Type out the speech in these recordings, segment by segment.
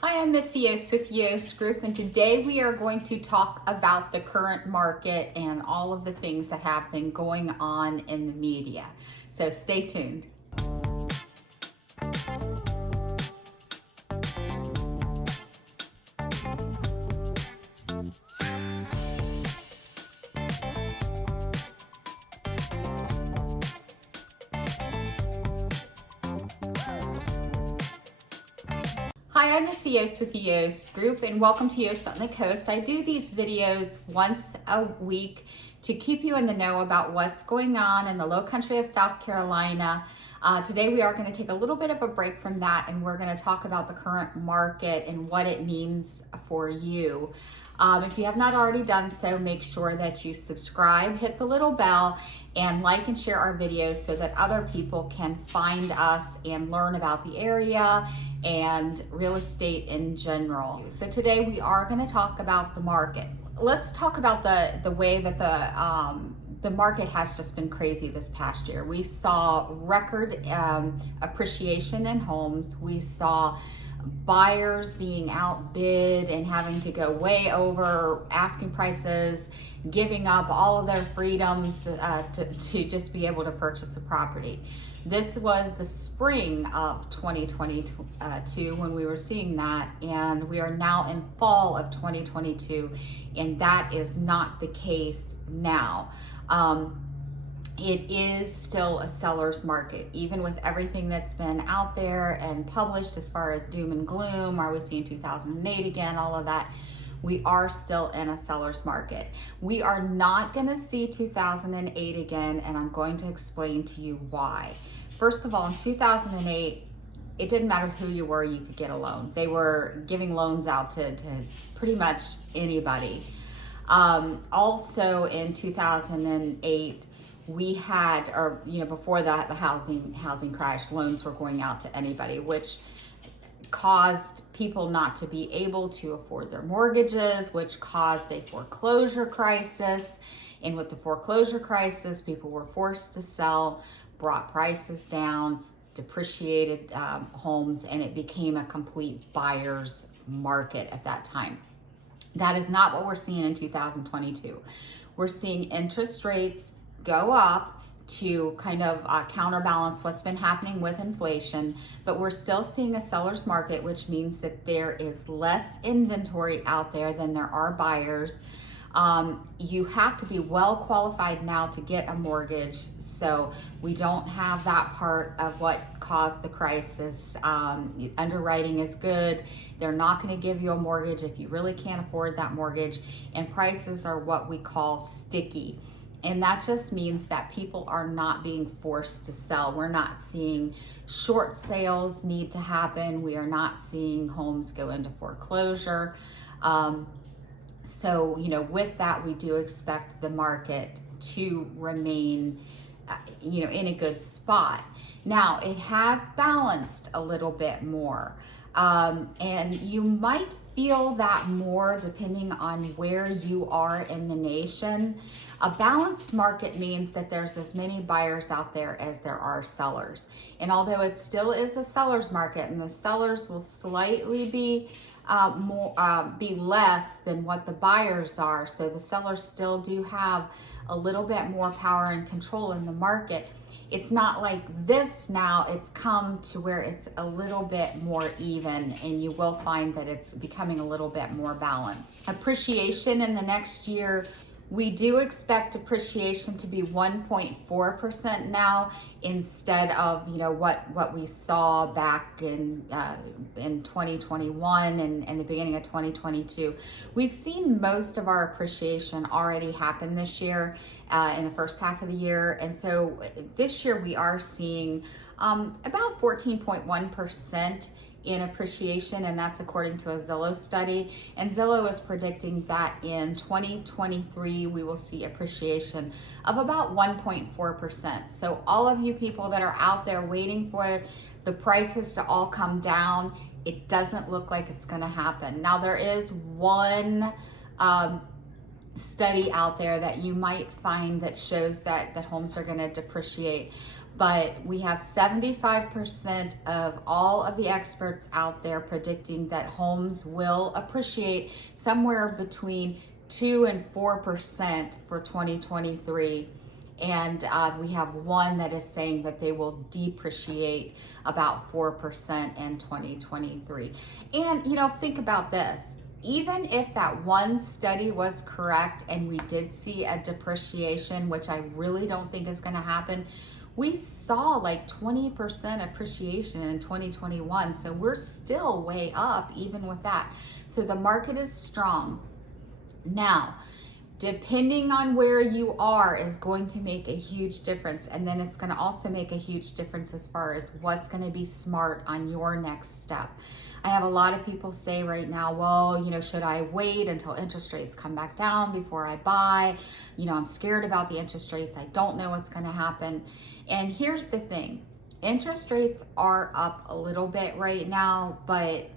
Hi, I'm Miss Yost with Yost Group, and today we are going to talk about the current market and all of the things that have been going on in the media. So stay tuned. Hi, I'm Miss Yost with the Yost Group, and welcome to Yost on the Coast. I do these videos once a week to keep you in the know about what's going on in the low country of South Carolina. Today we are going to take a little bit of a break from that, and we're going to talk about the current market and what it means for you. If you have not already done so, make sure that you subscribe, hit the little bell, and like and share our videos so that other people can find us and learn about the area and real estate in general. So today we are going to talk about the market. Let's talk about the way that the market has just been crazy this past year. We saw record appreciation in homes. We saw buyers being outbid and having to go way over asking prices, giving up all of their freedoms to just be able to purchase a property. This was the spring of 2022 when we were seeing that, and we are now in fall of 2022, and that is not the case now. It is still a seller's market, even with everything that's been out there and published as far as doom and gloom. Are we seeing 2008 again? All of that. We are still in a seller's market. We are not going to see 2008 again, and I'm going to explain to you why. First of all, in 2008, it didn't matter who you were, you could get a loan. They were giving loans out to pretty much anybody. Also in 2008, we had, or before that, the housing crash, loans were going out to anybody, which caused people not to be able to afford their mortgages, which caused a foreclosure crisis. And with the foreclosure crisis, people were forced to sell, brought prices down, depreciated homes, and it became a complete buyer's market at that time. That is not what we're seeing in 2022. We're seeing interest rates go up to kind of counterbalance what's been happening with inflation, but we're still seeing a seller's market, which means that there is less inventory out there than there are buyers. You have to be well qualified now to get a mortgage, so we don't have that part of what caused the crisis. Underwriting is good. They're not going to give you a mortgage if you really can't afford that mortgage, and prices are what we call sticky. And that just means that people are not being forced to sell. We're not seeing short sales need to happen. We are not seeing homes go into foreclosure. So, with that, we do expect the market to remain, in a good spot. Now, it has balanced a little bit more. And you might feel that more depending on where you are in the nation. A balanced market means that there's as many buyers out there as there are sellers. And although it still is a seller's market, and the sellers will slightly be less than what the buyers are, so the sellers still do have a little bit more power and control in the market. It's not like this now. It's come to where it's a little bit more even, and you will find that it's becoming a little bit more balanced. Appreciation in the next year, we do expect appreciation to be 1.4% now instead of what we saw back in 2021 and the beginning of 2022. We've seen most of our appreciation already happen this year in the first half of the year, and so this year we are seeing about 14.1% in appreciation, and that's according to a Zillow study. And Zillow is predicting that in 2023 we will see appreciation of about 1.4%. So all of you people that are out there waiting for the prices to all come down, it doesn't look like it's going to happen. Now, there is one study out there that you might find that shows that homes are going to depreciate. but we have 75% of all of the experts out there predicting that homes will appreciate somewhere between 2 and 4% for 2023. And we have one that is saying that they will depreciate about 4% in 2023. And, you know, think about this. Even if that one study was correct and we did see a depreciation, which I really don't think is going to happen, we saw like 20% appreciation in 2021. So we're still way up even with that. So the market is strong. Now, depending on where you are is going to make a huge difference. And then it's going to also make a huge difference as far as what's going to be smart on your next step. I have a lot of people say right now, well, you know, should I wait until interest rates come back down before I buy? You know, I'm scared about the interest rates. I don't know what's going to happen. And here's the thing. Interest rates are up a little bit right now, but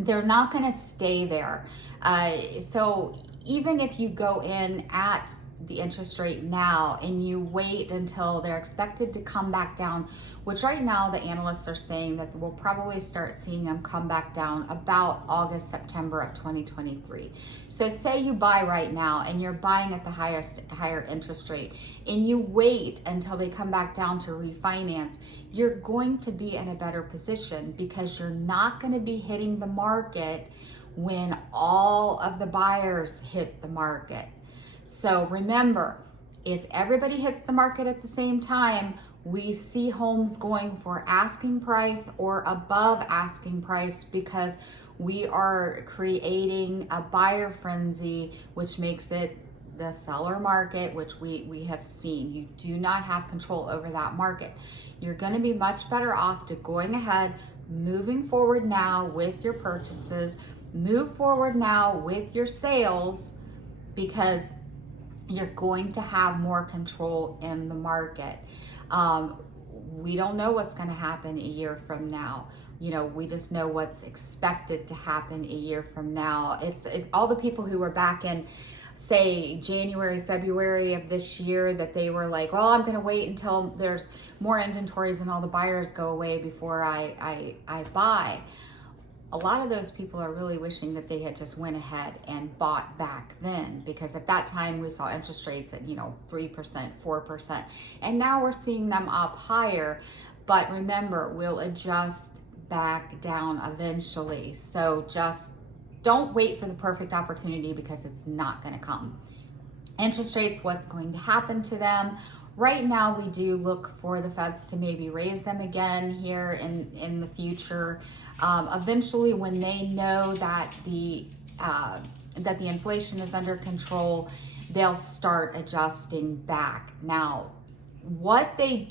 they're not going to stay there. So even if you go in at the interest rate now and you wait until they're expected to come back down, which right now the analysts are saying that we'll probably start seeing them come back down about August, September of 2023. So say you buy right now and you're buying at the higher interest rate and you wait until they come back down to refinance, you're going to be in a better position because you're not going to be hitting the market when all of the buyers hit the market. So remember, if everybody hits the market at the same time, we see homes going for asking price or above asking price because we are creating a buyer frenzy, which makes it the seller market, which we have seen. You do not have control over that market. You're going to be much better off to going ahead, moving forward now with your purchases, move forward now with your sales, because you're going to have more control in the market. We don't know what's going to happen a year from now. You know, we just know what's expected to happen a year from now. It's all the people who were back in, say, January, February of this year that they were like, well, I'm going to wait until there's more inventories and all the buyers go away before I buy. A lot of those people are really wishing that they had just went ahead and bought back then, because at that time we saw interest rates at, 3%, 4%, and now we're seeing them up higher. But remember, we'll adjust back down eventually. So just don't wait for the perfect opportunity, because it's not going to come. Interest rates, what's going to happen to them? Right now, we do look for the feds to maybe raise them again here in the future. Eventually, when they know that the inflation is under control, they'll start adjusting back. Now, what the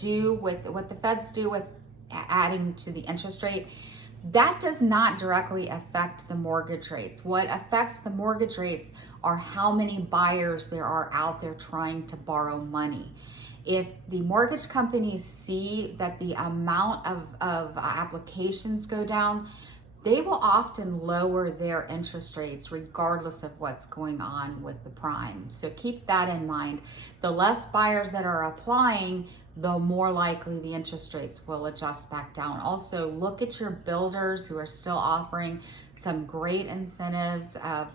feds do with adding to the interest rate, that does not directly affect the mortgage rates. What affects the mortgage rates are how many buyers there are out there trying to borrow money. If the mortgage companies see that the amount of applications go down, they will often lower their interest rates regardless of what's going on with the prime. So keep that in mind. The less buyers that are applying, the more likely the interest rates will adjust back down. Also, look at your builders who are still offering some great incentives of,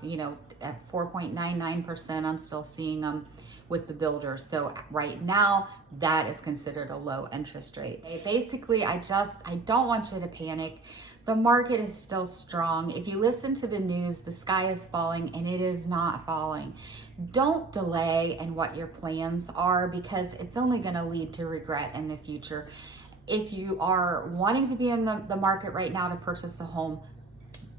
at 4.99%, I'm still seeing them with the builders. So right now, that is considered a low interest rate. Basically, I don't want you to panic. The market is still strong. If you listen to the news, the sky is falling, and it is not falling. Don't delay in what your plans are, because it's only going to lead to regret in the future. If you are wanting to be in the market right now to purchase a home,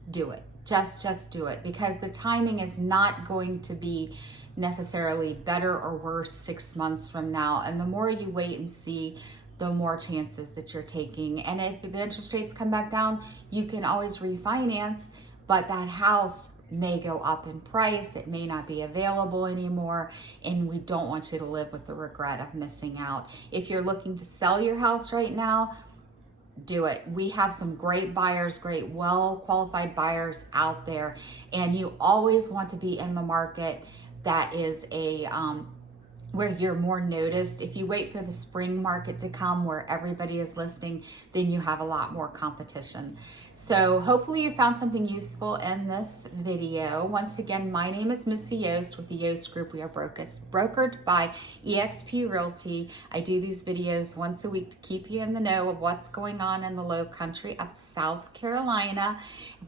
do it. Just do it, because the timing is not going to be necessarily better or worse 6 months from now. And the more you wait and see, the more chances that you're taking. And if the interest rates come back down, you can always refinance, but that house may go up in price. It may not be available anymore, and we don't want you to live with the regret of missing out. If you're looking to sell your house right now, do it. We have some great buyers, great well-qualified buyers out there, and you always want to be in the market that is where you're more noticed. If you wait for the spring market to come where everybody is listing, then you have a lot more competition. So hopefully you found something useful in this video. Once again, my name is Missy Yost with the Yost Group. We are brokered by EXP Realty. I do these videos once a week to keep you in the know of what's going on in the low country of South Carolina.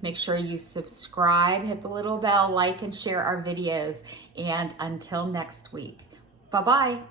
Make sure you subscribe, hit the little bell, like and share our videos. And until next week. Bye-bye.